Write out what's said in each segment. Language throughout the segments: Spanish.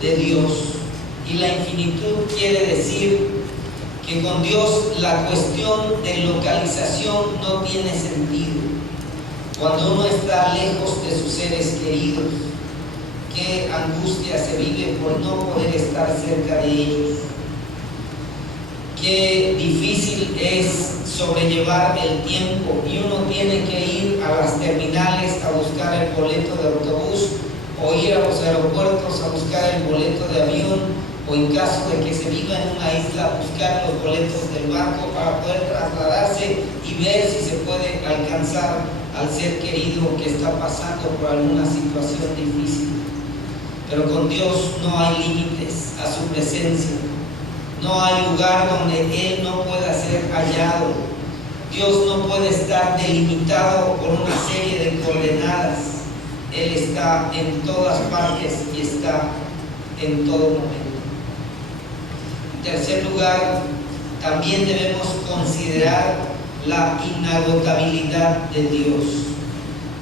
de Dios. Y la infinitud quiere decir que con Dios la cuestión de localización no tiene sentido. Cuando uno está lejos de sus seres queridos, qué angustia se vive por no poder estar cerca de ellos. Qué difícil es sobrellevar el tiempo y uno tiene que ir a las terminales a buscar el boleto de autobús o ir a los aeropuertos a buscar el boleto de avión, o en caso de que se viva en una isla, buscar los boletos del barco para poder trasladarse y ver si se puede alcanzar al ser querido que está pasando por alguna situación difícil. Pero con Dios no hay límites a su presencia. No hay lugar donde Él no pueda ser hallado. Dios no puede estar delimitado por una serie de coordenadas. Él está en todas partes y está en todo momento. En tercer lugar, también debemos considerar la inagotabilidad de Dios.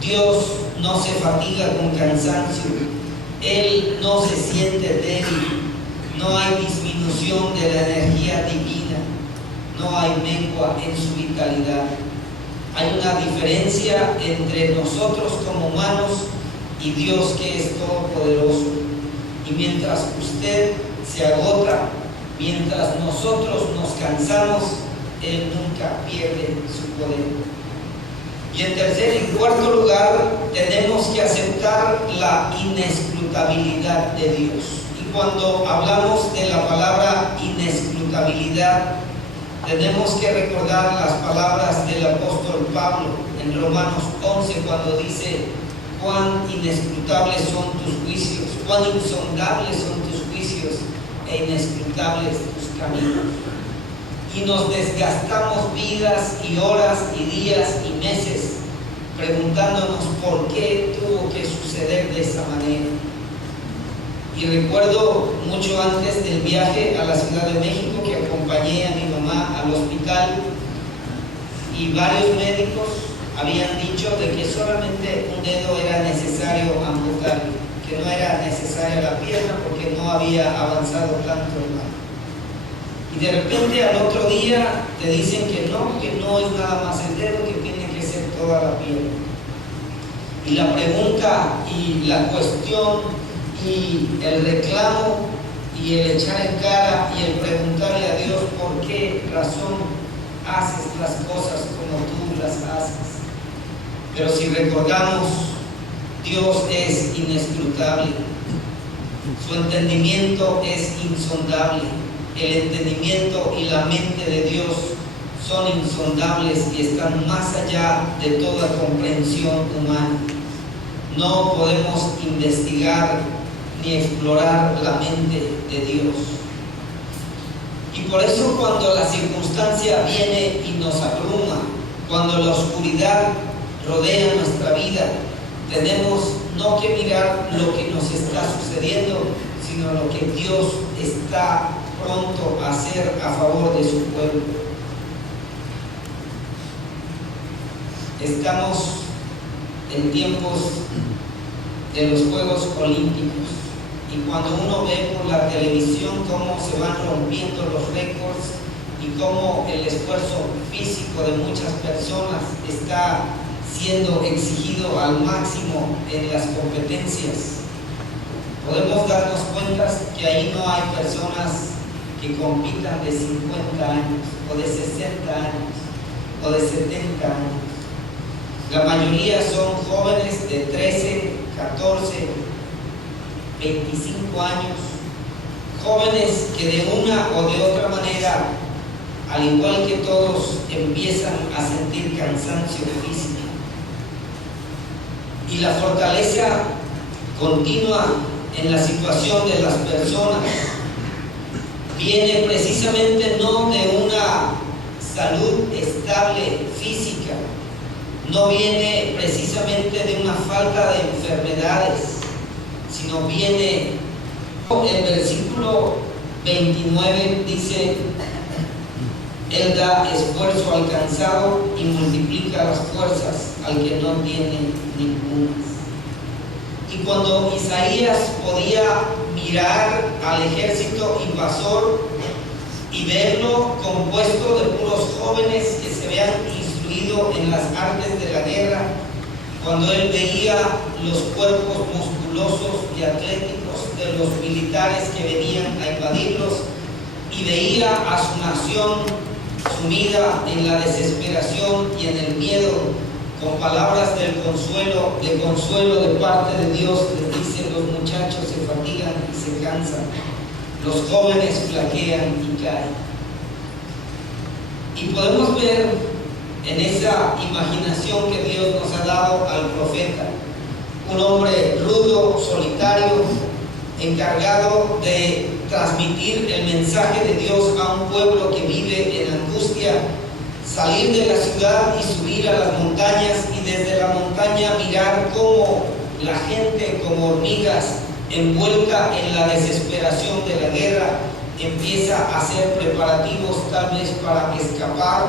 Dios no se fatiga con cansancio. Él no se siente débil. No hay disminución de la energía divina. No hay mengua en su vitalidad. Hay una diferencia entre nosotros como humanos y Dios, que es todopoderoso. Y mientras usted se agota, mientras nosotros nos cansamos, Él nunca pierde su poder. Y en tercer y cuarto lugar, tenemos que aceptar la inescrutabilidad de Dios. Y cuando hablamos de la palabra inescrutabilidad, tenemos que recordar las palabras del apóstol Pablo en Romanos 11, cuando dice: cuán inescrutables son tus juicios, cuán insondables son tus juicios e inescrutables tus caminos. Y nos desgastamos vidas y horas y días y meses preguntándonos por qué tuvo que suceder de esa manera. Y recuerdo mucho antes del viaje a la Ciudad de México que acompañé a mi mamá al hospital, y varios médicos habían dicho de que solamente un dedo era necesario amputar, que no era necesaria la pierna porque no había avanzado tanto el mal. Y de repente al otro día te dicen que no es nada más el dedo, que tiene que ser toda la pierna. Y la pregunta y la cuestión y el reclamo y el echar en cara y el preguntarle a Dios por qué razón haces las cosas como tú las haces. Pero si recordamos, Dios es inescrutable, su entendimiento es insondable. El entendimiento y la mente de Dios son insondables y están más allá de toda comprensión humana. No podemos investigar ni explorar la mente de Dios. Y por eso, cuando la circunstancia viene y nos abruma, cuando la oscuridad rodea nuestra vida, tenemos no que mirar lo que nos está sucediendo, sino lo que Dios está pronto a hacer a favor de su pueblo. Estamos en tiempos de los Juegos Olímpicos, y cuando uno ve por la televisión cómo se van rompiendo los récords y cómo el esfuerzo físico de muchas personas está siendo exigido al máximo en las competencias, podemos darnos cuenta que ahí no hay personas que compitan de 50 años, o de 60 años, o de 70 años. La mayoría son jóvenes de 13, 14, 25 años, jóvenes que de una o de otra manera, al igual que todos, empiezan a sentir cansancio físico. Y la fortaleza continua en la situación de las personas viene precisamente no de una salud estable física, no viene precisamente de una falta de enfermedades, sino viene, el versículo 29 dice: Él da esfuerzo al cansado y multiplica las fuerzas al que no tiene ninguna. Y cuando Isaías podía mirar al ejército invasor y verlo compuesto de puros jóvenes que se habían instruido en las artes de la guerra, cuando él veía los cuerpos musculosos y atléticos de los militares que venían a invadirlos, y veía a su nación sumida en la desesperación y en el miedo, con palabras de consuelo de parte de Dios, les dice: los muchachos se fatigan y se cansan, los jóvenes flaquean y caen. Y podemos ver en esa imaginación que Dios nos ha dado al profeta, un hombre rudo, solitario, encargado de transmitir el mensaje de Dios a un pueblo que vive en angustia, salir de la ciudad y subir a las montañas, y desde la montaña mirar cómo la gente, como hormigas, envuelta en la desesperación de la guerra, empieza a hacer preparativos, tal vez para escapar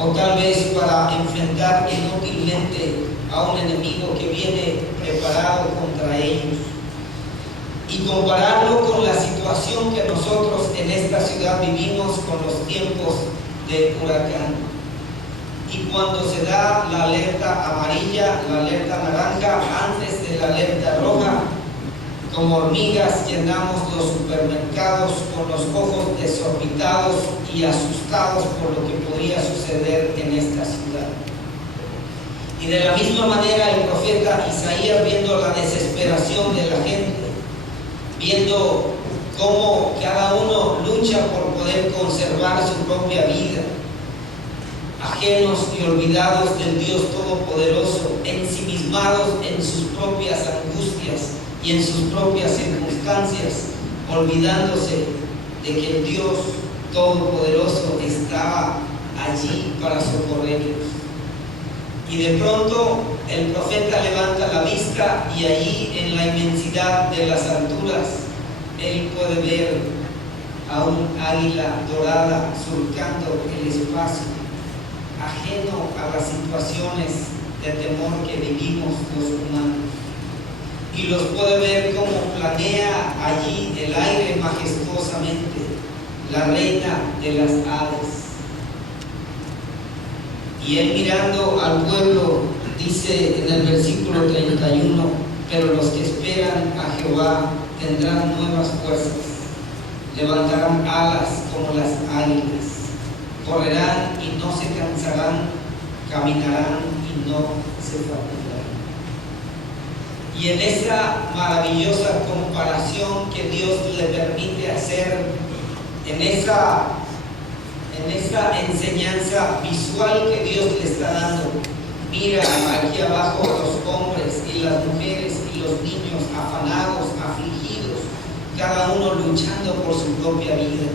o tal vez para enfrentar inútilmente a un enemigo que viene preparado contra ellos. Y compararlo con la situación que nosotros en esta ciudad vivimos con los tiempos de huracán. Y cuando se da la alerta amarilla, la alerta naranja, antes de la alerta roja, como hormigas llenamos los supermercados con los ojos desorbitados y asustados por lo que podría suceder en esta ciudad. Y de la misma manera el profeta Isaías, viendo la desesperación de la gente, viendo cómo cada uno lucha por poder conservar su propia vida, ajenos y olvidados del Dios Todopoderoso, ensimismados en sus propias angustias y en sus propias circunstancias, olvidándose de que el Dios Todopoderoso estaba allí para socorrerlos. Y de pronto el profeta levanta la vista y allí en la inmensidad de las alturas él puede ver a un águila dorada surcando el espacio, ajeno a las situaciones de temor que vivimos los humanos. Y los puede ver como planea allí el aire majestuosamente, la reina de las aves. Y él, mirando al pueblo, dice en el versículo 31: pero los que esperan a Jehová tendrán nuevas fuerzas, levantarán alas como las águilas, correrán y no se cansarán, caminarán y no se fatigarán. Y en esa maravillosa comparación que Dios le permite hacer, en esa enseñanza visual que Dios le está dando, mira aquí abajo los hombres y las mujeres y los niños afanados, afligidos, cada uno luchando por su propia vida.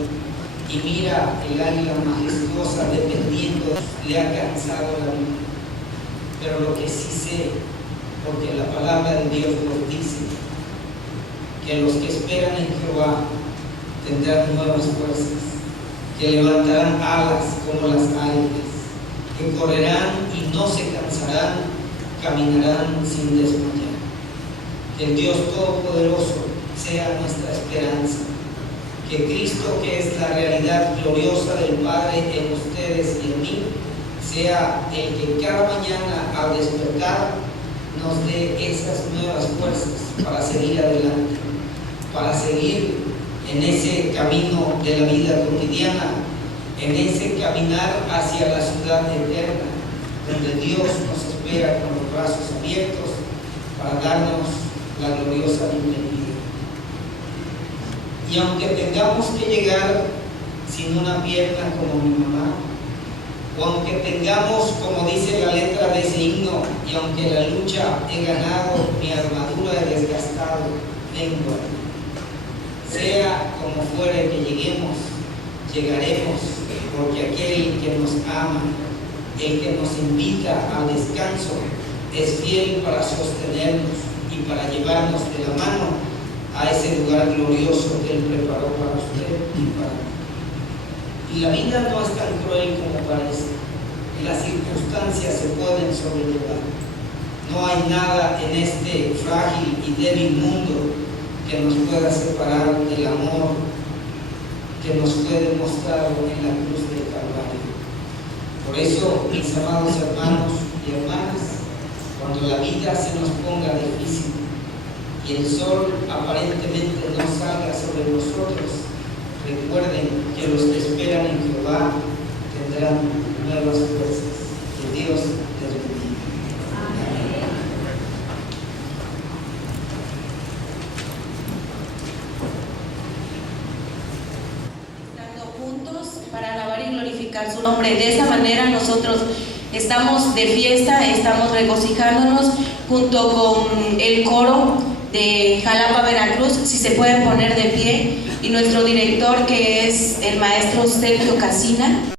Y mira el águila majestuosa dependiendo, le ha cansado la vida. Pero lo que sí sé, porque la palabra de Dios nos dice, que los que esperan en Jehová tendrán nuevas fuerzas, que levantarán alas como las águilas, que correrán y no se cansarán, caminarán sin desmayar. Que el Dios Todopoderoso sea nuestra esperanza, que Cristo, que es la realidad gloriosa del Padre en ustedes y en mí, sea el que cada mañana al despertar nos dé esas nuevas fuerzas para seguir adelante, para seguir en ese camino de la vida cotidiana, en ese caminar hacia la ciudad eterna, donde Dios nos espera con los brazos abiertos para darnos la gloriosa bienvenida. Y aunque tengamos que llegar sin una pierna como mi mamá, o aunque tengamos, como dice la letra de ese himno, y aunque la lucha he ganado, mi armadura he desgastado, vengo a ti. Sea como fuere que lleguemos, llegaremos, porque aquel que nos ama, el que nos invita al descanso, es fiel para sostenernos y para llevarnos de la mano a ese lugar glorioso que Él preparó para usted y para mí. Y la vida no es tan cruel como parece. Las circunstancias se pueden sobrellevar. No hay nada en este frágil y débil mundo que nos pueda separar del amor que nos fue demostrado en la cruz del Calvario. Por eso, mis amados hermanos y hermanas, cuando la vida se nos ponga difícil y el sol aparentemente no salga sobre nosotros, recuerden que los que esperan en Jehová tendrán nuevas fuerzas. Que Dios les bendiga. Juntos para alabar y glorificar su nombre. De esa manera nosotros estamos de fiesta, estamos regocijándonos junto con el coro de Jalapa, Veracruz. Si se pueden poner de pie, y nuestro director, que es el maestro Sergio Casina.